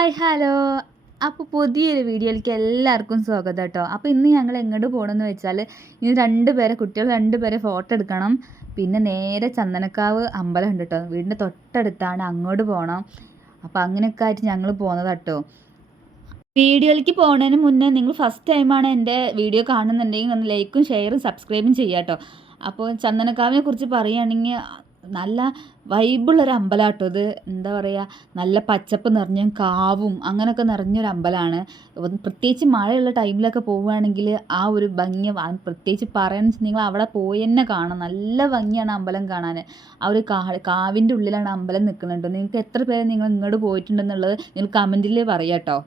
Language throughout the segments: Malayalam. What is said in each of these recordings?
Hi hello. അപ്പോൾ പുതിയൊരു വീഡിയോയിലേക്ക് എല്ലാവർക്കും സ്വാഗതം കേട്ടോ. അപ്പോൾ ഇന്ന് ഞങ്ങൾ എങ്ങോട്ട് പോകണമെന്ന് വെച്ചാൽ കുട്ടികൾ 2 പേരെ ഫോട്ടോ എടുക്കണം. പിന്നെ നേരെ ചന്ദനക്കാവ് അമ്പലം ഉണ്ട് കേട്ടോ, വീടിൻ്റെ തൊട്ടടുത്താണ്, അങ്ങോട്ട് പോകണം. അപ്പോൾ അങ്ങനെയൊക്കെ ആയിട്ട് ഞങ്ങൾ പോകുന്നത് കേട്ടോ. വീഡിയോയിലേക്ക് പോകുന്നതിന് മുന്നേ നിങ്ങൾ ഫസ്റ്റ് ടൈമാണ് എൻ്റെ വീഡിയോ കാണുന്നുണ്ടെങ്കിൽ ഒന്ന് ലൈക്കും ഷെയറും സബ്സ്ക്രൈബും ചെയ്യാം കേട്ടോ. അപ്പോൾ ചന്ദനക്കാവിനെ കുറിച്ച് പറയുകയാണെങ്കിൽ നല്ല വൈബുള്ളൊരു അമ്പലമാട്ടോ ഇത്. എന്താ പറയുക, നല്ല പച്ചപ്പ് നിറഞ്ഞ കാവും അങ്ങനെയൊക്കെ നിറഞ്ഞൊരു അമ്പലമാണ്. പ്രത്യേകിച്ച് മഴയുള്ള ടൈമിലൊക്കെ പോവുകയാണെങ്കിൽ ആ ഒരു ഭംഗി പ്രത്യേകിച്ച് പറയുകയെന്ന് വെച്ചാൽ നിങ്ങൾ അവിടെ പോയി തന്നെ കാണാം. നല്ല ഭംഗിയാണ് അമ്പലം കാണാൻ. ആ ഒരു കാവിൻ്റെ ഉള്ളിലാണ് അമ്പലം നിൽക്കുന്നുണ്ട്. നിങ്ങൾക്ക് എത്ര പേര് നിങ്ങൾ ഇങ്ങോട്ട് പോയിട്ടുണ്ടെന്നുള്ളത് നിങ്ങൾ കമൻറ്റിൽ പറയാം കേട്ടോ.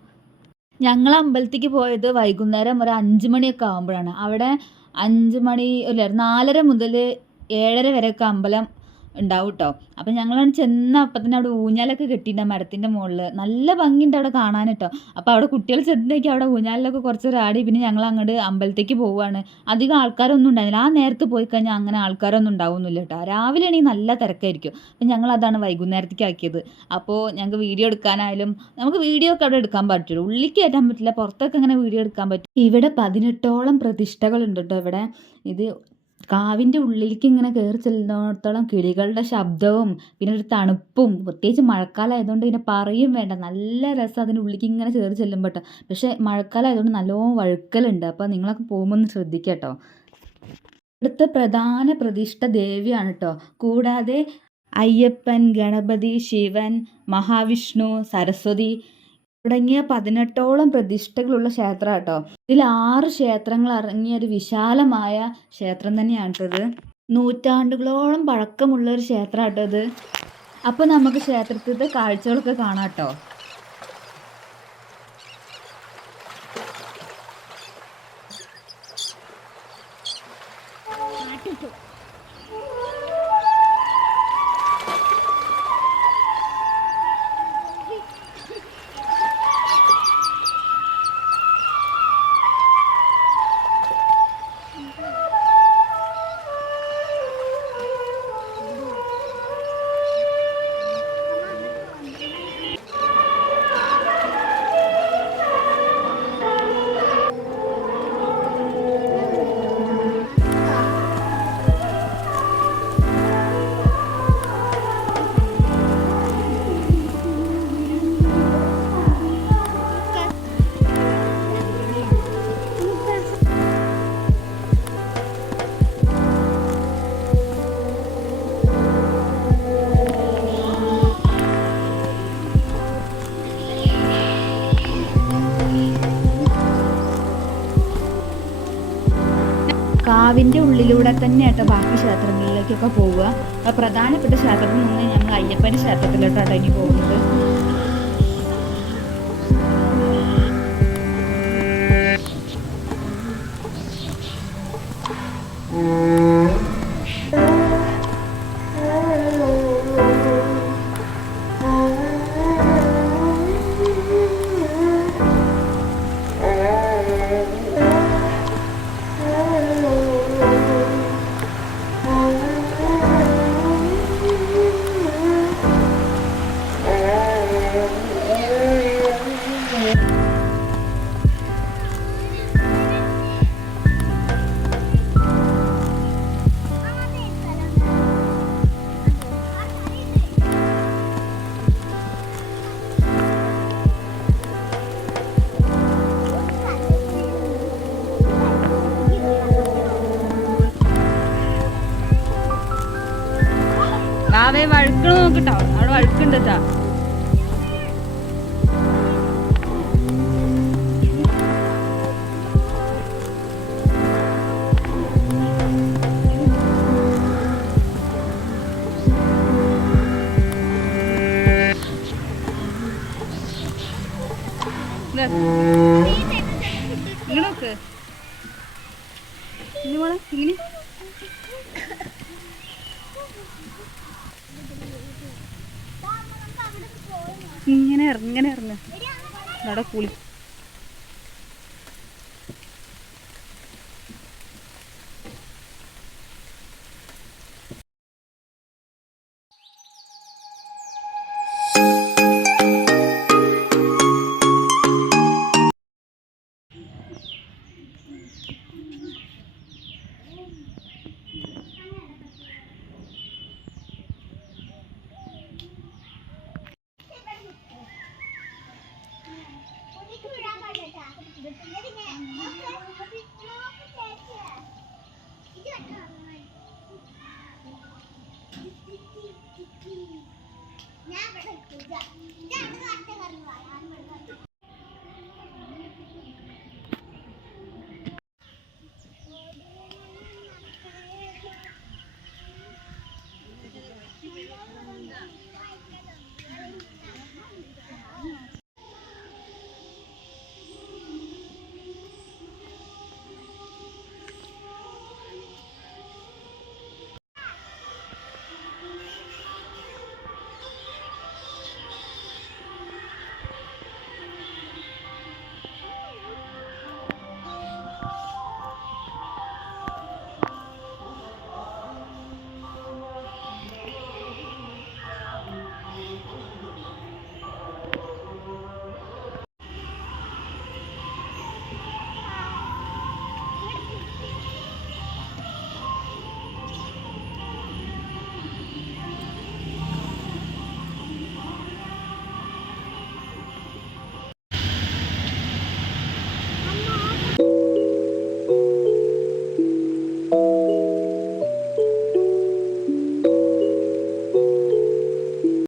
ഞങ്ങൾ അമ്പലത്തേക്ക് പോയത് വൈകുന്നേരം ഒരു 5 മണിയൊക്കെ ആകുമ്പോഴാണ്. അവിടെ 5 മണി അല്ല 4:30 മുതൽ 7:30 വരെയൊക്കെ അമ്പലം ഉണ്ടാവും കേട്ടോ. അപ്പം ഞങ്ങളാണ് ചെന്ന അപ്പം തന്നെ അവിടെ ഊഞ്ഞാലൊക്കെ കെട്ടിയിട്ടുണ്ട് മരത്തിൻ്റെ മുകളിൽ. നല്ല ഭംഗിയുണ്ട് അവിടെ കാണാൻ കേട്ടോ. അപ്പോൾ അവിടെ കുട്ടികൾ ചെന്നേക്ക് അവിടെ ഊഞ്ഞാലിലൊക്കെ കുറച്ച് നേരം ആടി. പിന്നെ ഞങ്ങൾ അങ്ങോട്ട് അമ്പലത്തേക്ക് പോവുകയാണ്. അധികം ആൾക്കാരൊന്നും ഉണ്ടായിരുന്നില്ല. ആ നേരത്ത് പോയി കഴിഞ്ഞാൽ അങ്ങനെ ആൾക്കാരൊന്നും ഉണ്ടാവുന്നില്ല കേട്ടോ. രാവിലെ ആണെങ്കിൽ നല്ല തിരക്കായിരിക്കും. അപ്പം ഞങ്ങൾ അതാണ് വൈകുന്നേരത്തേക്ക് ആക്കിയത്. അപ്പോൾ ഞങ്ങൾക്ക് വീഡിയോ എടുക്കാനായാലും നമുക്ക് വീഡിയോ ഒക്കെ അവിടെ എടുക്കാൻ പറ്റുള്ളൂ. ഉള്ളിലേക്ക് കയറ്റാൻ പറ്റില്ല, പുറത്തൊക്കെ ഇങ്ങനെ വീഡിയോ എടുക്കാൻ പറ്റും. ഇവിടെ 18ഓളം പ്രതിഷ്ഠകളുണ്ട് കേട്ടോ. ഇവിടെ ഇത് കാവിൻ്റെ ഉള്ളിലേക്ക് ഇങ്ങനെ കയറി ചെല്ലുന്നിടത്തോളം കിളികളുടെ ശബ്ദവും പിന്നെ ഒരു തണുപ്പും, പ്രത്യേകിച്ച് മഴക്കാലം ആയതുകൊണ്ട് പിന്നെ പറയും വേണ്ട, നല്ല രസം അതിൻ്റെ ഉള്ളിലേക്ക് ഇങ്ങനെ കയറി ചെല്ലുമ്പോൾ കേട്ടോ. പക്ഷേ മഴക്കാലം ആയതുകൊണ്ട് നല്ലോണം വഴുക്കലുണ്ട്. അപ്പോൾ നിങ്ങളൊക്കെ പോകുമ്പോൾ ഒന്ന് ശ്രദ്ധിക്കുക കേട്ടോ. ഇവിടുത്തെ പ്രധാന പ്രതിഷ്ഠ ദേവിയാണ് കേട്ടോ. കൂടാതെ അയ്യപ്പൻ, ഗണപതി, ശിവൻ, മഹാവിഷ്ണു, സരസ്വതി തുടങ്ങിയ 18ഓളം പ്രതിഷ്ഠകളുള്ള ക്ഷേത്രം കേട്ടോ. ഇതിൽ 6 ക്ഷേത്രങ്ങൾ അടങ്ങിയ ഒരു വിശാലമായ ക്ഷേത്രം തന്നെയാണ് കേട്ടോ ഇത്. നൂറ്റാണ്ടുകളോളം പഴക്കമുള്ള ഒരു ക്ഷേത്രം കേട്ടോ ഇത്. അപ്പോൾ നമുക്ക് ക്ഷേത്രത്തിലത്തെ കാഴ്ചകളൊക്കെ കാണാം കേട്ടോ. കാവിൻ്റെ ഉള്ളിലൂടെ തന്നെ കേട്ടോ ബാക്കി ക്ഷേത്രങ്ങളിലേക്കൊക്കെ പോവുക. പ്രധാനപ്പെട്ട ക്ഷേത്രത്തിൽ നിന്ന് ഞങ്ങൾ അയ്യപ്പൻ്റെ ക്ഷേത്രത്തിലോട്ടാണ് ഇനി പോകുന്നത്. കാവേ വഴുക്കണ നോക്കിട്ടോ, അവിടെ വഴുക്കുണ്ട് കേട്ടോ. ഇങ്ങനെ നോക്ക്, ഇങ്ങനെ ഇങ്ങനെ ഇറങ്ങ അവിടെ കുളി.